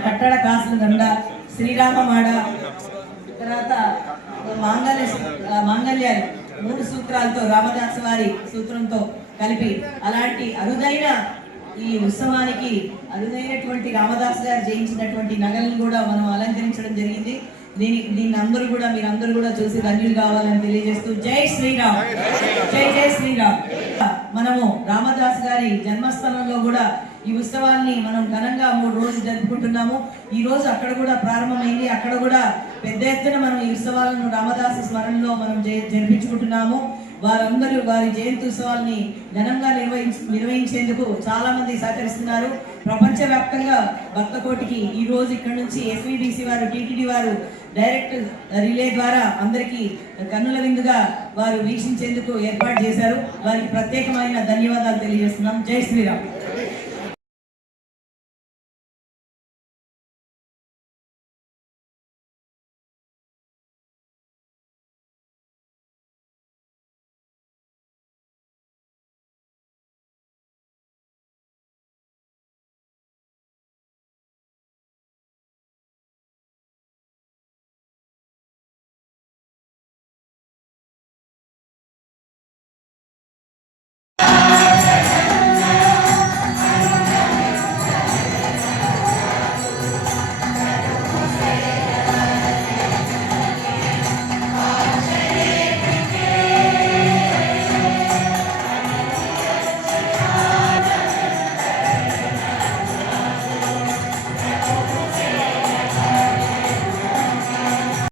శ్రీనివాసుల దండ శ్రీరామమాడ తర్వాత మాంగళ్య మాంగళ్యాలు మూడు సూత్రాలతో రామదాస్ వారి సూత్రంతో కలిపి అలాంటి అరుదైన ఈ ఉత్సవానికి అరుదైనటువంటి రామదాస్ గారు జయించినటువంటి నగలను కూడా మనం అలంకరించడం జరిగింది. దీని దీన్ని అందరూ కూడా మీరందరూ కూడా చూసి ధన్యులు కావాలని తెలియజేస్తూ జై శ్రీరామ్! జై జై శ్రీరామ్! మనము రామదాస్ గారి జన్మస్థలంలో కూడా ఈ ఉత్సవాల్ని మనం ఘనంగా మూడు రోజులు జరుపుకుంటున్నాము. ఈ రోజు అక్కడ కూడా ప్రారంభమైంది. అక్కడ కూడా పెద్ద ఎత్తున మనం ఈ ఉత్సవాలను రామదాస స్మరణలో మనం జ- జరిపించుకుంటున్నాము. వారందరూ వారి జయంతి ఉత్సవాల్ని ఘనంగా నిర్వహించ నిర్వహించేందుకు చాలా మంది సహకరిస్తున్నారు. ప్రపంచవ్యాప్తంగా భక్తకోటికి ఈ రోజు ఇక్కడ నుంచి ఎస్వీబీసీ వారు టీటీడీ వారు డైరెక్ట్ రిలే ద్వారా అందరికీ కన్నుల విందుగా వారు వీక్షించేందుకు ఏర్పాటు చేశారు. వారికి ప్రత్యేకమైన ధన్యవాదాలు తెలియజేస్తున్నాం. జై శ్రీరామ్.